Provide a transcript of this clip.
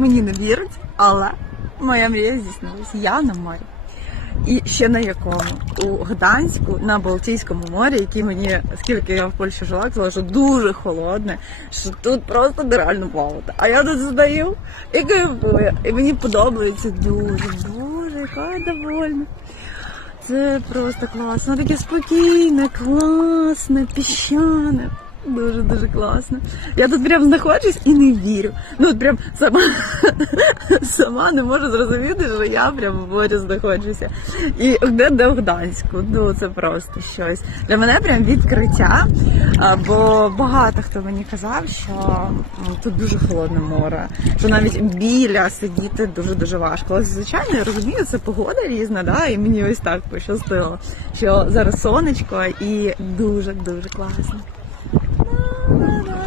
мені не вірить, але моя мрія здійснилась. Я на морі. І ще на якому? У Гданську на Балтійському морі, який мені, скільки я в Польщі жила, казала, що дуже холодне, що тут просто нереально плавати. А я тут здаю і кайфую. І мені подобається дуже, боже, яка довольна. Це просто класно, таке спокійне, класне, піщане. Дуже дуже класно. Я тут прям знаходжусь і не вірю. Ну от прям сама, сама не можу зрозуміти, що я прям в морі знаходжуся. І де де в Гданську. Ну це просто щось. Для мене прям відкриття. Бо багато хто мені казав, що тут дуже холодне море, що навіть біля сидіти дуже дуже важко. Але звичайно, я розумію, це погода різна, да, і мені ось так пощастило, що зараз сонечко і дуже дуже класно. Bye.